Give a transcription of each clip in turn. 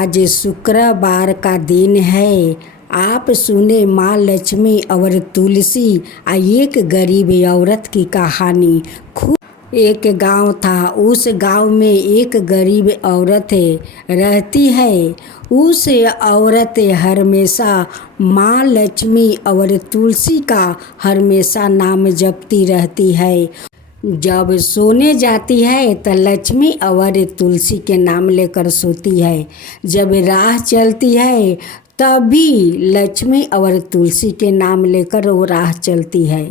आज शुक्रवार का दिन है। आप सुने माँ लक्ष्मी और तुलसी एक गरीब औरत की कहानी। एक गांव था। उस गांव में एक गरीब औरत रहती है। उस औरत हमेशा माँ लक्ष्मी और तुलसी का हमेशा नाम जपती रहती है। जब सोने जाती है तो लक्ष्मी और तुलसी के नाम लेकर सोती है। जब राह चलती है तभी लक्ष्मी और तुलसी के नाम लेकर वो राह चलती है।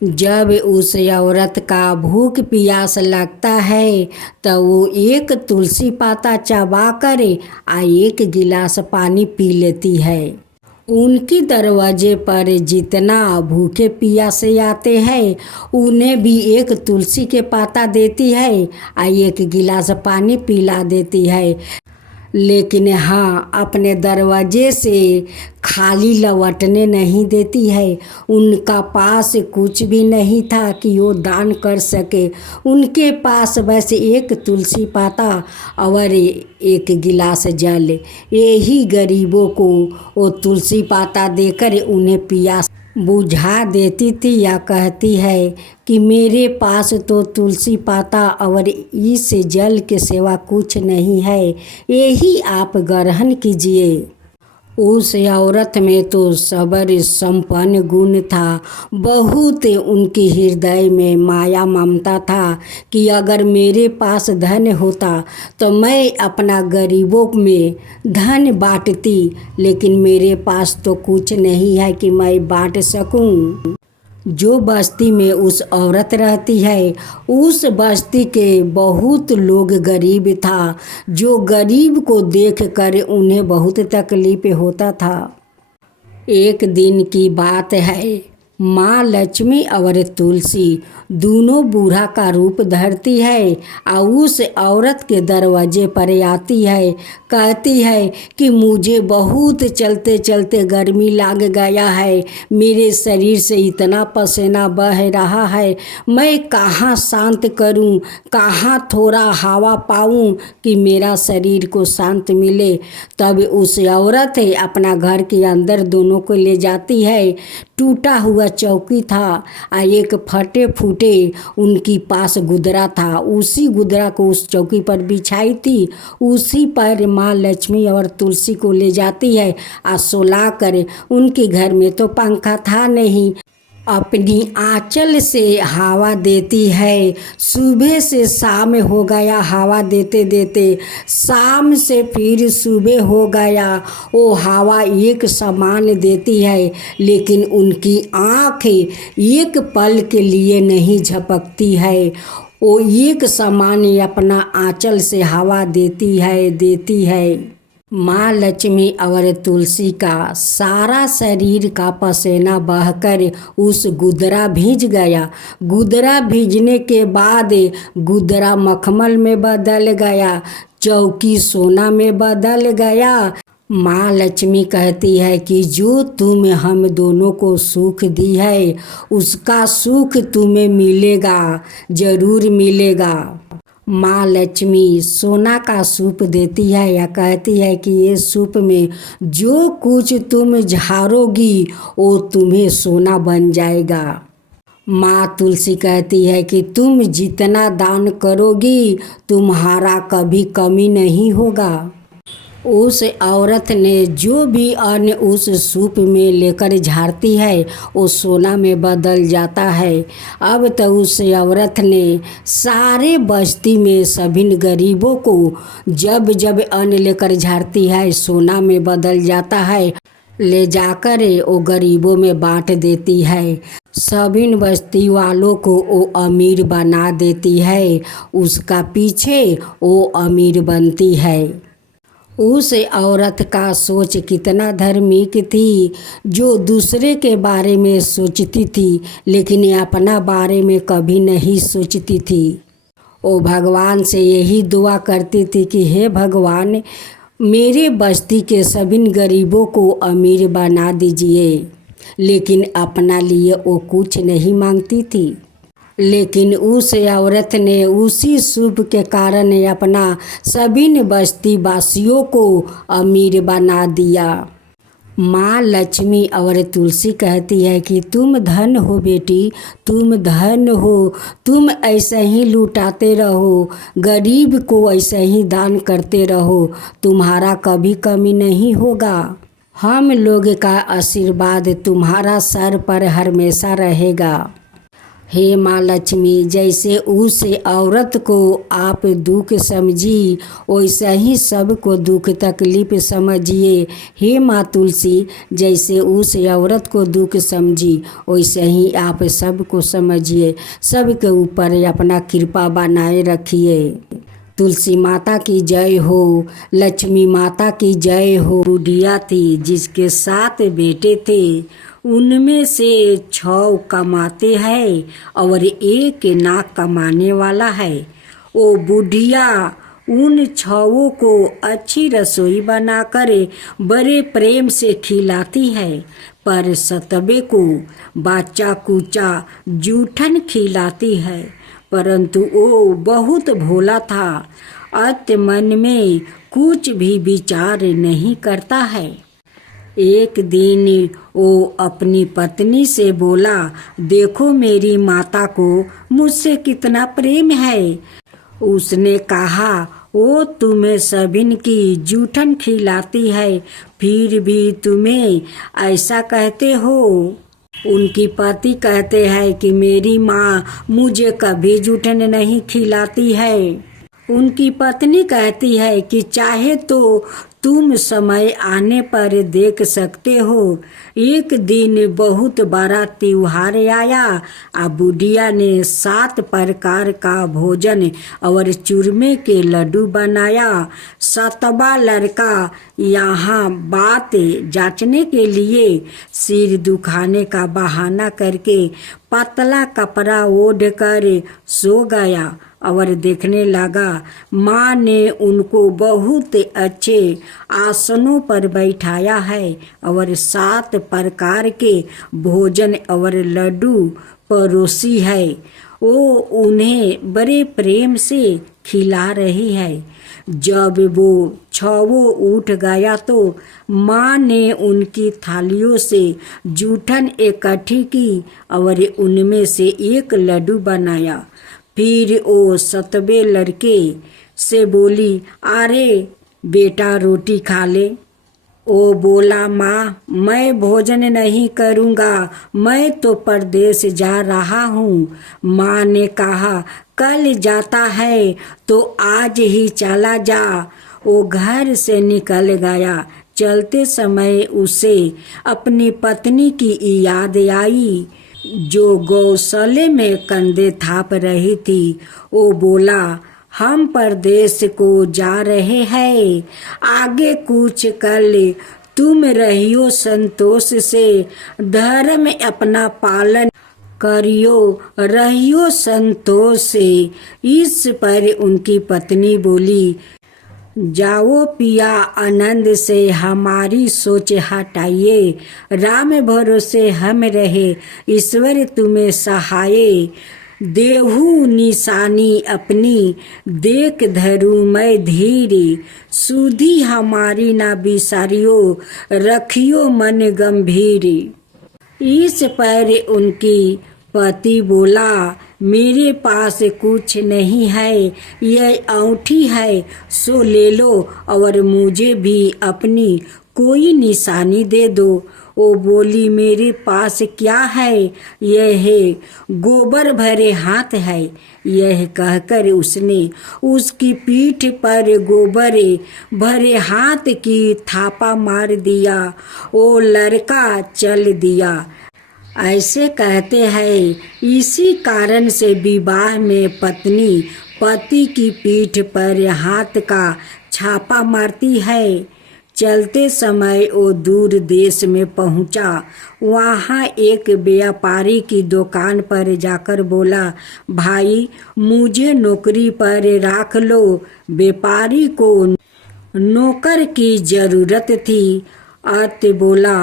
जब उस औरत का भूख प्यास लगता है तो वो एक तुलसी पाता चबा कर एक गिलास पानी पी लेती है। उनकी दरवाजे पर जितना भूखे प्यासे आते हैं उन्हें भी एक तुलसी के पाता देती है एक गिलास पानी पिला देती है। लेकिन हाँ, अपने दरवाजे से खाली लौटने नहीं देती है। उनका पास कुछ भी नहीं था कि वो दान कर सके। उनके पास बस एक तुलसी पाता और एक गिलास जल। यही गरीबों को वो तुलसी पाता देकर उन्हें प्यास बुझा देती थी या कहती है कि मेरे पास तो तुलसी पाता और इस जल के सिवा कुछ नहीं है, यही आप ग्रहण कीजिए। उस औरत में तो सब्र संपन्न गुण था। बहुत उनके हृदय में माया ममता था कि अगर मेरे पास धन होता तो मैं अपना गरीबों में धन बांटती, लेकिन मेरे पास तो कुछ नहीं है कि मैं बांट सकूं। जो बस्ती में उस औरत रहती है उस बस्ती के बहुत लोग गरीब था। जो गरीब को देखकर उन्हें बहुत तकलीफ होता था। एक दिन की बात है, माँ लक्ष्मी और तुलसी दोनों बूढ़ा का रूप धरती है और उस औरत के दरवाजे पर आती है। कहती है कि मुझे बहुत चलते चलते गर्मी लग गया है, मेरे शरीर से इतना पसीना बह रहा है, मैं कहाँ शांत करूं, कहाँ थोड़ा हवा पाऊं कि मेरा शरीर को शांत मिले। तब उस औरत अपना घर के अंदर दोनों को ले जाती है। टूटा हुआ चौकी था एक फटे फूटे उनकी पास गुदरा था। उसी गुदरा को उस चौकी पर बिछाई थी। उसी पर माँ लक्ष्मी और तुलसी को ले जाती है सुला कर। उनके घर में तो पंखा था नहीं, अपनी आंचल से हवा देती है। सुबह से शाम हो गया हवा देते देते, शाम से फिर सुबह हो गया। वो हवा एक समान देती है, लेकिन उनकी आँख एक पल के लिए नहीं झपकती है। वो एक समान अपना आंचल से हवा देती है। माँ लक्ष्मी और तुलसी का सारा शरीर का पसीना बहकर उस गुदरा भीज गया। गुदरा भीजने के बाद गुदरा मखमल में बदल गया, चौकी सोना में बदल गया। माँ लक्ष्मी कहती है कि जो तुम हम दोनों को सुख दी है उसका सुख तुम्हें मिलेगा, ज़रूर मिलेगा। माँ लक्ष्मी सोना का सूप देती है या कहती है कि ये सूप में जो कुछ तुम झाड़ोगी वो तुम्हें सोना बन जाएगा। माँ तुलसी कहती है कि तुम जितना दान करोगी तुम्हारा कभी कमी नहीं होगा। उस औरत ने जो भी अन्न उस सूप में लेकर झाड़ती है वो सोना में बदल जाता है। अब तो उस औरत ने सारे बस्ती में सभी गरीबों को जब जब अन्न लेकर झाड़ती है सोना में बदल जाता है, ले जाकर वो गरीबों में बांट देती है। सभी बस्ती वालों को वो अमीर बना देती है। उसका पीछे वो अमीर बनती है। उस औरत का सोच कितना धार्मिक थी, जो दूसरे के बारे में सोचती थी लेकिन अपना बारे में कभी नहीं सोचती थी। वो भगवान से यही दुआ करती थी कि हे भगवान, मेरे बस्ती के सभी गरीबों को अमीर बना दीजिए, लेकिन अपना लिए वो कुछ नहीं मांगती थी। लेकिन उस औरत ने उसी शुभ के कारण अपना सभी बस्ती वासियों को अमीर बना दिया। माँ लक्ष्मी और तुलसी कहती है कि तुम धन हो बेटी, तुम धन हो, तुम ऐसे ही लुटाते रहो, गरीब को ऐसे ही दान करते रहो, तुम्हारा कभी कमी नहीं होगा। हम लोग का आशीर्वाद तुम्हारा सर पर हमेशा रहेगा। हे माँ लक्ष्मी, जैसे उस औरत को आप दुख समझी वैसे ही सबको दुख तकलीफ समझिए। हे माँ तुलसी, जैसे उस औरत को दुख समझी वैसे ही आप सबको समझिए, सबके ऊपर अपना कृपा बनाए रखिए। तुलसी माता की जय हो, लक्ष्मी माता की जय हो। बुढ़िया थी जिसके 7 बेटे थे, उनमें से 6 कमाते हैं और 1 ना कमाने वाला है। वो बुढ़िया उन 6 को अच्छी रसोई बनाकर बड़े प्रेम से खिलाती है, पर 7वें को बाचा कुचा जूठन खिलाती है। परंतु वो बहुत भोला था, अत मन में कुछ भी विचार नहीं करता है। एक दिन वो अपनी पत्नी से बोला, देखो मेरी माता को मुझसे कितना प्रेम है। उसने कहा, वो तुम्हें सभिन की जूठन खिलाती है, फिर भी तुम्हें ऐसा कहते हो। उनकी पति कहते हैं कि मेरी माँ मुझे कभी जूठन नहीं खिलाती है। उनकी पत्नी कहती है कि चाहे तो तुम समय आने पर देख सकते हो। एक दिन बहुत बड़ा त्योहार आया। बुढ़िया ने 7 प्रकार का भोजन और चूरमे के लड्डू बनाया। 7वां लड़का यहाँ बात जांचने के लिए सिर दुखाने का बहाना करके पतला कपड़ा ओढ़ कर सो गया और देखने लगा माँ ने उनको बहुत अच्छे आसनों पर बैठाया है और 7 प्रकार के भोजन और लड्डू परोसी है। वो उन्हें बड़े प्रेम से खिला रही है। जब वो 6 उठ गया तो माँ ने उनकी थालियों से जूठन इकट्ठी की और उनमें से एक लड्डू बनाया। फिर वो 7वें लड़के से बोली, अरे बेटा रोटी खा ले। वो बोला, माँ मैं भोजन नहीं करूँगा, मैं तो परदेश जा रहा हूँ। माँ ने कहा, कल जाता है तो आज ही चला जा। वो घर से निकल गया। चलते समय उसे अपनी पत्नी की याद आई जो गौशाले में कंधे थाप रही थी। वो बोला, हम परदेश को जा रहे हैं, आगे कुछ कल तुम रहियो संतोष से, धर्म अपना पालन करियो रहियो संतोष से। इस पर उनकी पत्नी बोली, जाओ पिया आनंद से हमारी सोच हटाइए, राम भरोसे हम रहे, ईश्वर तुम्हें सहाये। देहू निशानी अपनी देख धरू मैं धीरे, सुधी हमारी ना बिसारियो रखियो मन गंभीर। इस पर उनकी पति बोला, मेरे पास कुछ नहीं है, यह अंगूठी है सो ले लो और मुझे भी अपनी कोई निशानी दे दो। वो बोली, मेरे पास क्या है, यह है गोबर भरे हाथ है। यह कहकर उसने उसकी पीठ पर गोबर भरे हाथ की थापा मार दिया। वो लड़का चल दिया। ऐसे कहते हैं, इसी कारण से विवाह में पत्नी पति की पीठ पर हाथ का छापा मारती है। चलते समय वो दूर देश में पहुंचा। वहाँ एक व्यापारी की दुकान पर जाकर बोला, भाई मुझे नौकरी पर रख लो। व्यापारी को नौकर की जरूरत थी। अत बोला,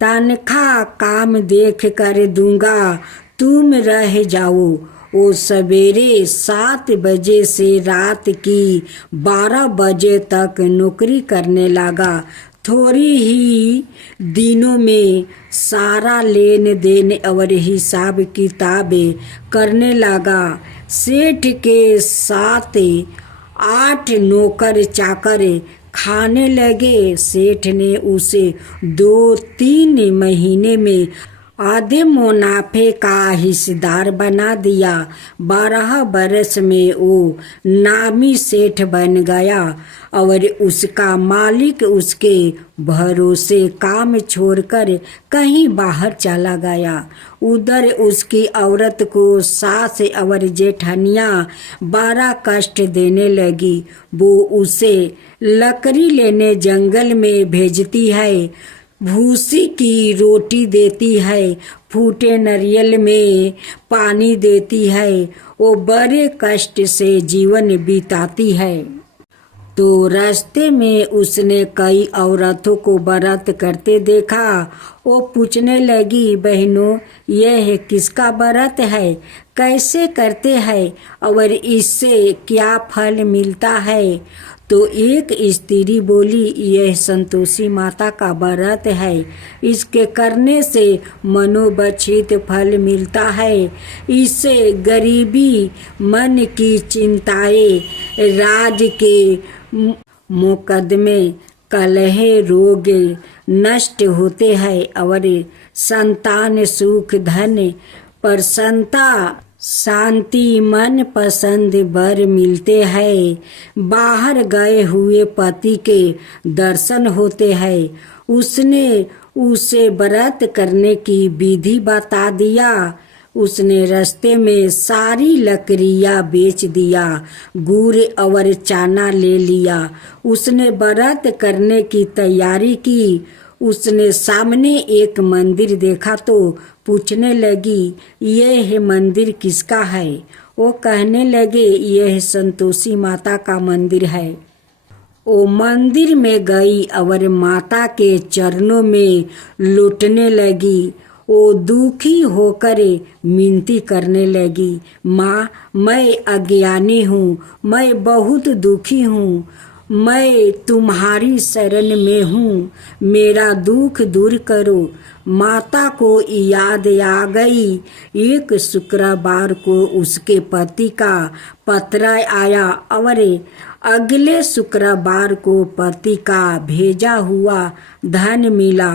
तनख्वाह काम देख कर दूंगा, तुम रह जाओ। वो सवेरे 7 बजे से रात की 12 बजे तक नौकरी करने लगा। थोड़ी ही दिनों में सारा लेन देन और हिसाब किताबें करने लगा। सेठ के साथ 8 नौकर चाकर खाने लगे। सेठ ने उसे 2-3 महीने में आधे मुनाफे का हिस्सेदार बना दिया। 12 बरस में वो नामी सेठ बन गया और उसका मालिक उसके भरोसे काम छोड़कर कहीं बाहर चला गया। उधर उसकी औरत को सास और जेठनियाँ बड़ा कष्ट देने लगी। वो उसे लकड़ी लेने जंगल में भेजती है, भूसी की रोटी देती है, फूटे नारियल में पानी देती है। वो बड़े कष्ट से जीवन बिताती है। तो रास्ते में उसने कई औरतों को व्रत करते देखा। वो पूछने लगी, बहनों यह किसका व्रत है, कैसे करते हैं और इससे क्या फल मिलता है? तो एक स्त्री बोली, यह संतोषी माता का व्रत है। इसके करने से मनोवांछित फल मिलता है। इससे गरीबी, मन की चिंताएं, राज के मुकदमे, कलह, रोग नष्ट होते हैं और संतान, सुख, धन, प्रसन्नता, शांति, मन पसंद वर मिलते हैं। बाहर गए हुए पति के दर्शन होते हैं। उसने उसे व्रत करने की विधि बता दिया। उसने रास्ते में सारी लकड़ियाँ बेच दिया, गुड़ और चना ले लिया। उसने व्रत करने की तैयारी की। उसने सामने एक मंदिर देखा तो पूछने लगी, यह मंदिर किसका है? वो कहने लगे, यह संतोषी माता का मंदिर है। वो मंदिर में गई और माता के चरणों में लौटने लगी। वो दुखी होकर मिनती करने लगी, माँ मैं अज्ञानी हूँ, मैं बहुत दुखी हूँ, मैं तुम्हारी शरण में हूँ, मेरा दुख दूर करो। माता को याद आ गई। एक शुक्रवार को उसके पति का पत्र आया और अगले शुक्रवार को पति का भेजा हुआ धन मिला।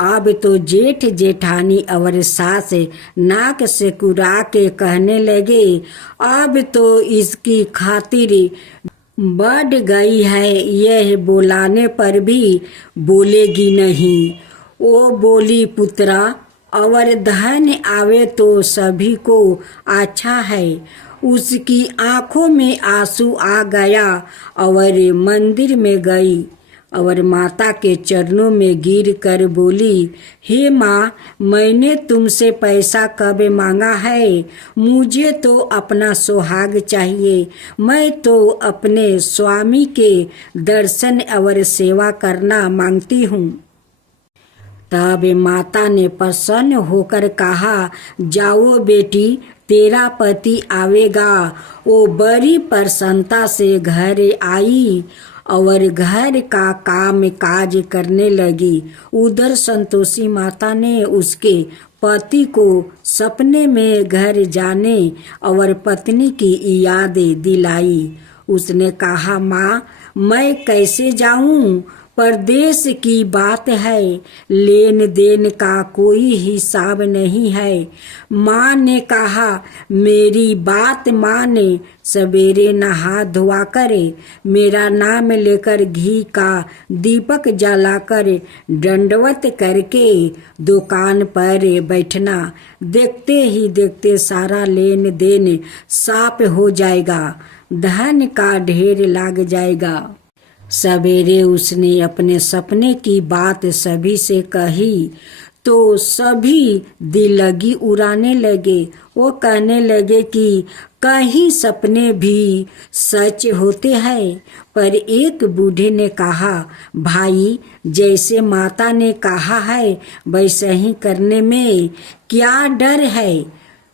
अब तो जेठ जेठानी और सास नाक से कुरा के कहने लगे, अब तो इसकी खातिर बढ़ गई है, यह बुलाने पर भी बोलेगी नहीं। वो बोली, पुत्रा और धन आवे तो सभी को अच्छा है। उसकी आंखों में आंसू आ गया और मंदिर में गई और माता के चरणों में गिर कर बोली, हे माँ, मैंने तुमसे पैसा कब मांगा है? मुझे तो अपना सुहाग चाहिए। मैं तो अपने स्वामी के दर्शन और सेवा करना मांगती हूँ। तब माता ने प्रसन्न होकर कहा, जाओ बेटी, तेरा पति आवेगा। वो बड़ी प्रसन्नता से घर आई और घर का काम काज करने लगी। उधर संतोषी माता ने उसके पति को सपने में घर जाने और पत्नी की याद दिलाई। उसने कहा, माँ मैं कैसे जाऊं? परदेश की बात है, लेन देन का कोई हिसाब नहीं है। माँ ने कहा, मेरी बात माने, सवेरे नहा धोआ करे, मेरा नाम लेकर घी का दीपक जलाकर दंडवत करके दुकान पर बैठना। देखते ही देखते सारा लेन देन साफ हो जाएगा, धन का ढेर लग जाएगा। सवेरे उसने अपने सपने की बात सभी से कही तो सभी दिलगी उड़ाने लगे। वो कहने लगे कि कहीं सपने भी सच होते हैं। पर एक बूढ़े ने कहा, भाई जैसे माता ने कहा है वैसे ही करने में क्या डर है?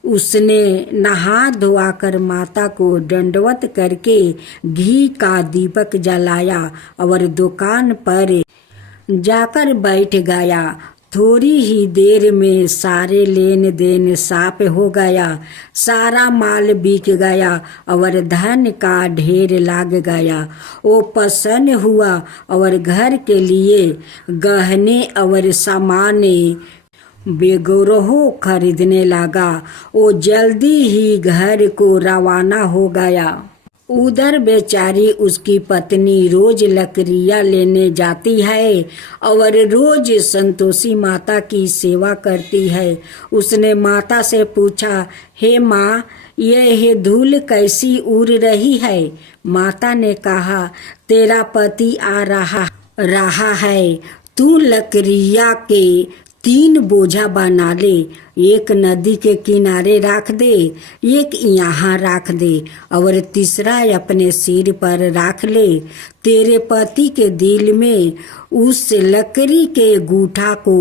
उसने नहा धोआकर माता को दंडवत करके घी का दीपक जलाया और दुकान पर जाकर बैठ गया। थोड़ी ही देर में सारे लेन देन साफ हो गया, सारा माल बिक गया और धन का ढेर लाग गया। वो प्रसन्न हुआ और घर के लिए गहने और सामान बेगौरों खरीदने लगा। वो जल्दी ही घर को रवाना हो गया। उधर बेचारी उसकी पत्नी रोज लकड़ियाँ लेने जाती है और रोज संतोषी माता की सेवा करती है। उसने माता से पूछा, हे माँ, यह धूल कैसी उड़ रही है? माता ने कहा, तेरा पति आ रहा है, तू लकड़ियाँ के 3 बोझा बना ले, एक नदी के किनारे रख दे, एक यहाँ रख दे और तीसरा अपने सिर पर रख ले। तेरे पति के दिल में उस लकड़ी के गूठा को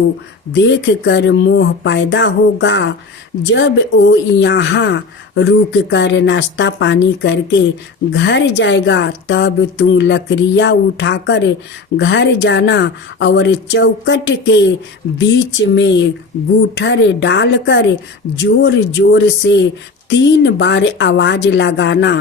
देख कर मोह पैदा होगा। जब वो यहाँ रुक कर नाश्ता पानी करके घर जाएगा तब तू लकड़ियाँ उठाकर घर जाना और चौखट के बीच में गूठर डालकर जोर जोर से 3 बार आवाज लगाना।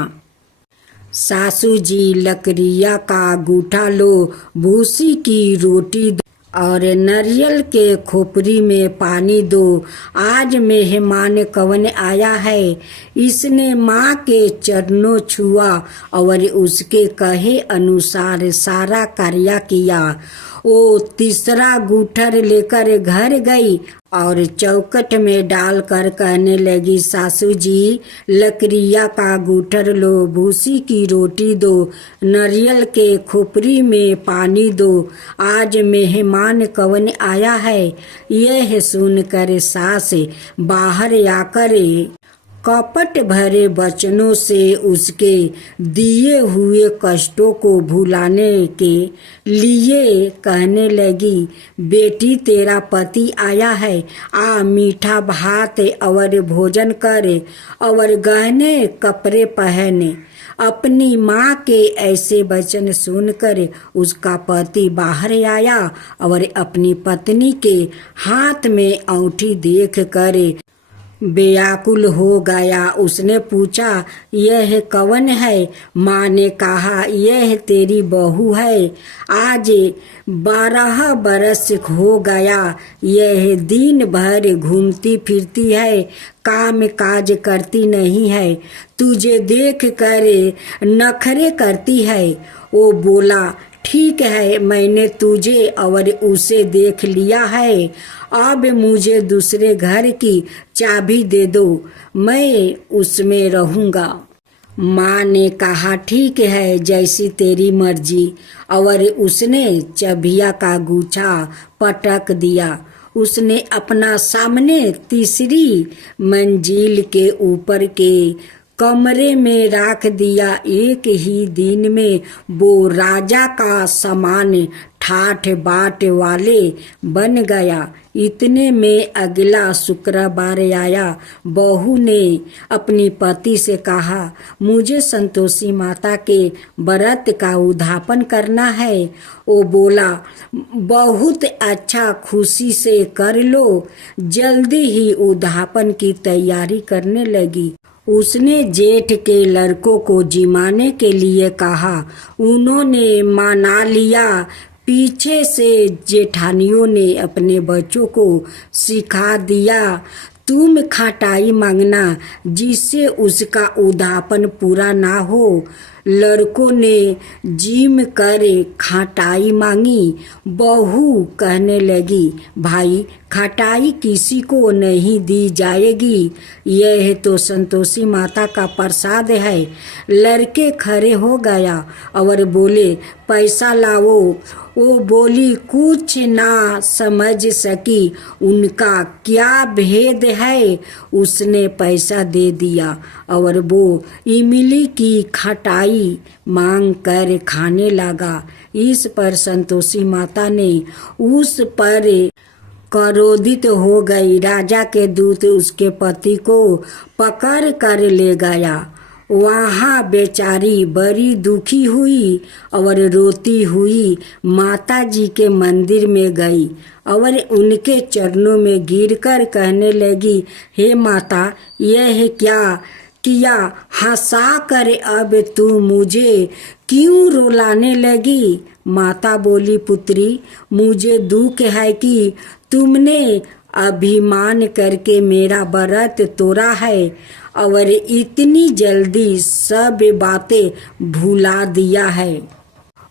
सासू जी, लकड़िया का गूठा लो, भूसी की रोटी दो और नारियल के खोपड़ी में पानी दो। आज मेहमान कवन आया है? इसने माँ के चरणों छुआ और उसके कहे अनुसार सारा कार्य किया। वो तीसरा गूठर लेकर घर गई और चौखट में डालकर कहने लगी, सासू जी, लकड़िया का गूठर लो, भूसी की रोटी दो, नारियल के खोपड़ी में पानी दो। आज मेहमान कवन आया है? यह सुनकर सास बाहर आकर कपट भरे वचनों से उसके दिए हुए कष्टों को भुलाने के लिए कहने लगी, बेटी, तेरा पति आया है, आ मीठा भात और भोजन करे और गहने कपड़े पहने। अपनी माँ के ऐसे वचन सुनकर उसका पति बाहर आया और अपनी पत्नी के हाथ में अंगूठी देख कर बेयाकुल हो गया। उसने पूछा, यह कौन है? माँ ने कहा, यह तेरी बहू है, आज 12 बरस हो गया। यह दिन भर घूमती फिरती है, काम काज करती नहीं है, तुझे देख कर नखरे करती है। वो बोला, ठीक है, मैंने तुझे और उसे देख लिया है, अब मुझे दूसरे घर की चाबी दे दो, मैं उसमें रहूँगा। माँ ने कहा, ठीक है, जैसी तेरी मर्जी, और उसने चाबिया का गुच्छा पटक दिया। उसने अपना सामने तीसरी मंजिल के ऊपर के कमरे में रख दिया। एक ही दिन में वो राजा का समान ठाठ बाट वाले बन गया। इतने में अगला शुक्रवार आया। बहू ने अपनी पति से कहा, मुझे संतोषी माता के व्रत का उद्यापन करना है। वो बोला, बहुत अच्छा, खुशी से कर लो। जल्दी ही उद्यापन की तैयारी करने लगी। उसने जेठ के लड़कों को जिमाने के लिए कहा, उन्होंने मना लिया। पीछे से जेठानियों ने अपने बच्चों को सिखा दिया, तुम खटाई मांगना जिससे उसका उद्यापन पूरा ना हो। लड़कों ने जिम कर खटाई मांगी। बहू कहने लगी, भाई, खटाई किसी को नहीं दी जाएगी, यह तो संतोषी माता का प्रसाद है। लड़के खड़े हो गया और बोले, पैसा लाओ। वो बोली, कुछ ना समझ सकी उनका क्या भेद है। उसने पैसा दे दिया और वो इमली की खटाई मांग कर खाने लगा। इस पर संतोषी माता ने उस पर क्रोधित हो गई। राजा के दूत उसके पति को पकड़ कर ले गया। वहाँ बेचारी बड़ी दुखी हुई और रोती हुई माता जी के मंदिर में गई और उनके चरणों में गिरकर कहने लगी, हे माता, यह क्या किया? हंसा कर अब तू मुझे क्यों रुलाने लगी? माता बोली, पुत्री, मुझे दुख है कि तुमने अभिमान करके मेरा व्रत तोड़ा है और इतनी जल्दी सब बातें भुला दिया है।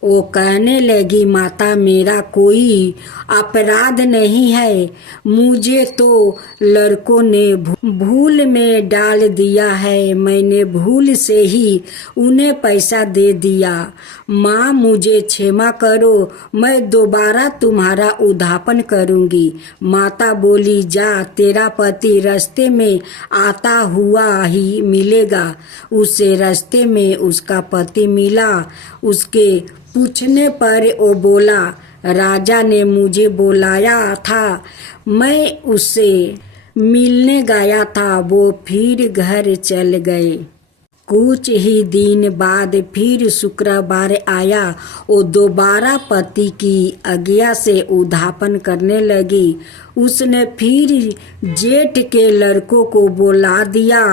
वो कहने लगी, माता, मेरा कोई अपराध नहीं है। मुझे तो लड़कों ने भूल में डाल दिया है। मैंने भूल से ही उन्हें पैसा दे दिया। माँ, मुझे क्षमा करो, मैं दोबारा तुम्हारा उद्धापन करूँगी। माता बोली, जा, तेरा पति रास्ते में आता हुआ ही मिलेगा। उसे रास्ते में उसका पति मिला। उसके पूछने पर वो बोला, राजा ने मुझे बुलाया था, मैं उससे मिलने गया था। वो फिर घर चल गए। कुछ ही दिन बाद फिर शुक्रवार आया। वो दोबारा पति की आज्ञा से उद्धापन करने लगी। उसने फिर जेठ के लड़कों को बुला दिया।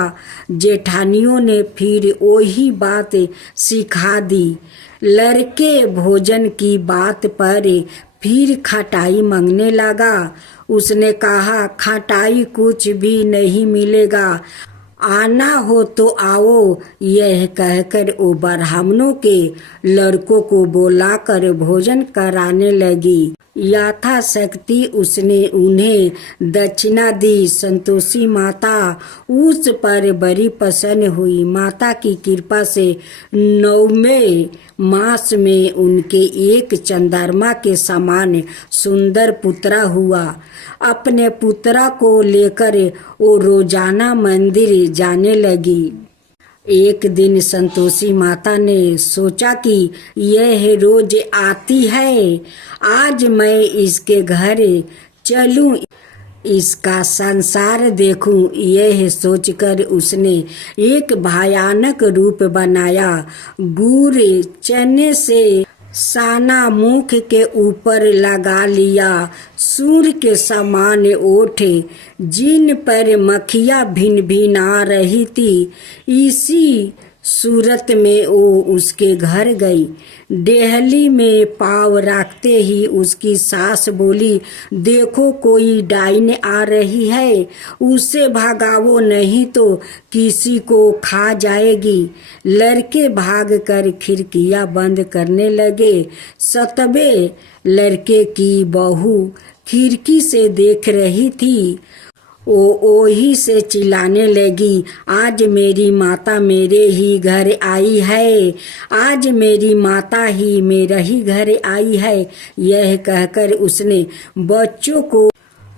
जेठानियों ने फिर वही बात सिखा दी। लड़के भोजन की बात पर फिर खटाई मांगने लगा। उसने कहा, खटाई कुछ भी नहीं मिलेगा, आना हो तो आओ। यह कहकर वो ब्राह्मणों के लड़कों को बुलाकर भोजन कराने लगी। यथाशक्ति उसने उन्हें दक्षिणा दी। संतोषी माता उस पर बड़ी प्रसन्न हुई। माता की कृपा से 9वें मास में उनके एक चंद्रमा के समान सुंदर पुत्रा हुआ। अपने पुत्रा को लेकर वो रोजाना मंदिर जाने लगी। एक दिन संतोषी माता ने सोचा कि यह रोज आती है, आज मैं इसके घर चलूं, इसका संसार देखूं। यह सोचकर उसने एक भयानक रूप बनाया। गुड़ चने से साना मुख के ऊपर लगा लिया। सूर्य के समान ओठ, जिन पर मक्खियाँ भिन भिन आ रही थी। इसी सूरत में वो उसके घर गई। डेहली में पाँव रखते ही उसकी सास बोली, देखो कोई डाइन आ रही है, उसे भगाओ नहीं तो किसी को खा जाएगी। लड़के भाग कर खिड़कियाँ बंद करने लगे। 7वें लड़के की बहू खिड़की से देख रही थी। वो ही से चिल्लाने लगी, आज मेरी माता मेरे ही घर आई है, आज मेरी माता ही मेरा ही घर आई है। यह कहकर उसने बच्चों को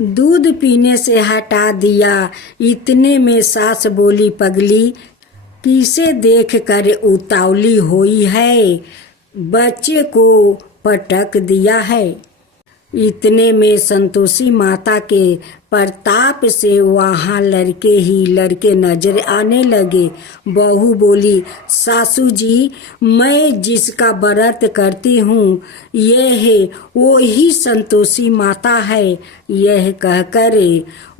दूध पीने से हटा दिया। इतने में सास बोली, पगली, किसे देख कर उतावली हुई है, बच्चे को पटक दिया है। इतने में संतोषी माता के प्रताप से वहाँ लड़के ही लड़के नजर आने लगे। बहू बोली, सासू जी, मैं जिसका व्रत करती हूँ यह वो ही संतोषी माता है। यह कहकर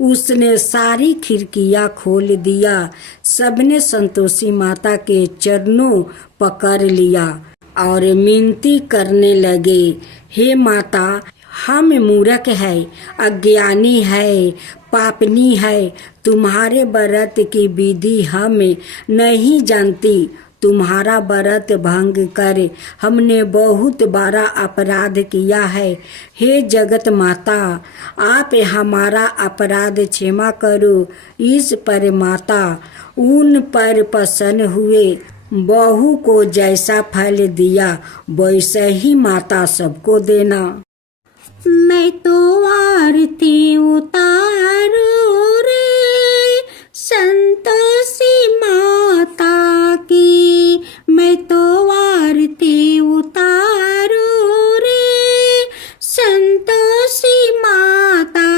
उसने सारी खिड़कियाँ खोल दिया। सबने संतोषी माता के चरणों पकड़ लिया और मिनती करने लगे, हे माता, हम मूर्ख है, अज्ञानी है, पापनी है, तुम्हारे व्रत की विधि हम नहीं जानती। तुम्हारा व्रत भंग कर हमने बहुत बड़ा अपराध किया है। हे जगत माता, आप हमारा अपराध क्षमा करो। इस पर माता उन पर प्रसन्न हुए। बहू को जैसा फल दिया वैसा ही माता सबको देना। मैं तो आरती उतारू रे संतोषी माता की, मैं तो आरती उतारू रे संतोषी माता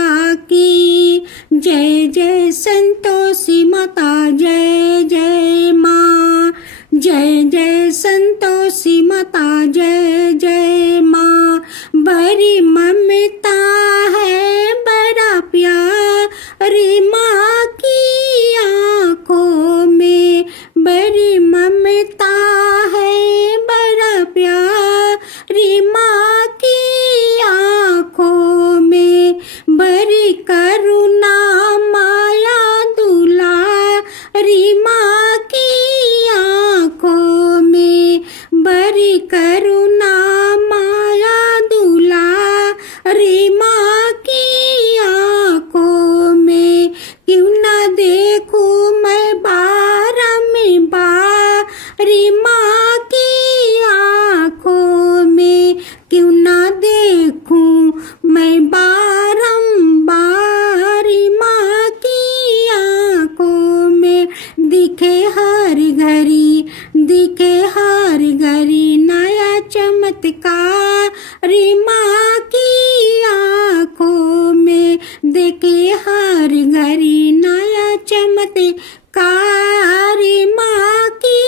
संतोषी माता जय जय माँ। बड़ी ममता है बड़ा प्यार माँ की आँखों में, बड़ी ममता है बड़ा प्यार माँ की आँखों में, बड़ी करुणा माया दुलार माँ की आँखों में, बड़ी करुणा माया दुलार माँ की आँखों में। क्यों ना देखूं मैं बारंबार माँ की आँखों में, क्यों ना देखूं मैं बारंबार माँ की आँखों में। दिखे हर घड़ी, दिखे हर घड़ी नया चमत्कार माँ की आँखों में, देखे हर घड़ी नया चमत्कार माँ की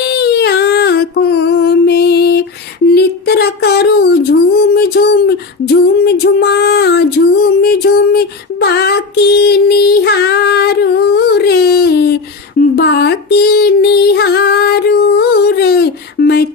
आँखों में। नित्र करो झूम झूम झूम झुमा झूम झूम बाकी निहारो रे, बाकी निहारो रे। मैं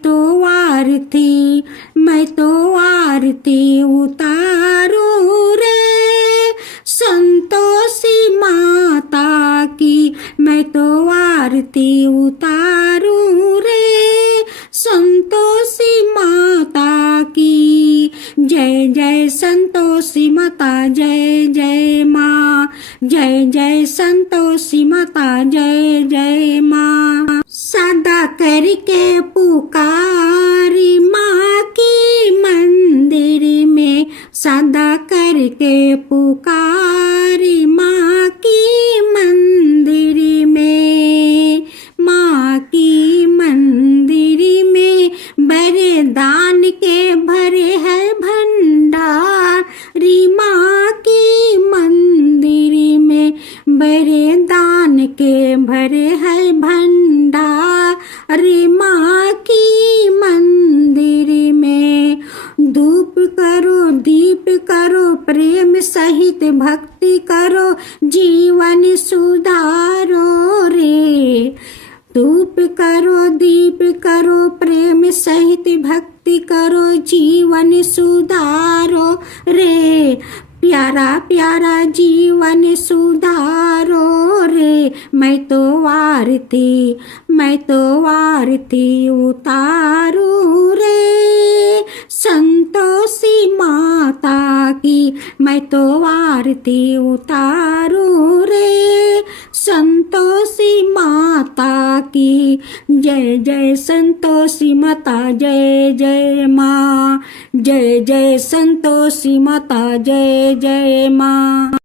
तो आरती उतारो रे संतोषी माता की, मैं तो आरती उतारो रे संतोषी माता की। जय जय संतोषी माता जय जय माँ, जय जय संतोषी माता जय जय माँ। सदा करके पुकारी माँ की मंदिर में, सदा करके पुकारी माँ की मंदिर में, माँ की मंदिर में। बड़े दान के भरे है भंडार माँ की मंदिर में, बड़े दान के भरे है भंडार माँ की मंदिर में। धूप करो दीप करो प्रेम सहित भक्ति करो जीवन सुधारो रे। धूप करो दीप करो प्रेम सहित भक्ति करो जीवन सुधारो रे। प्यारा प्यारा जीवन सुधारो रे। मैं तो आरती उतारू रे संतोषी माता की, मैं तो आरती उतारू रे संतोषी माता की। जय जय संतोषी माता जय जय माँ, जय जय संतोषी माता जय जय माँ।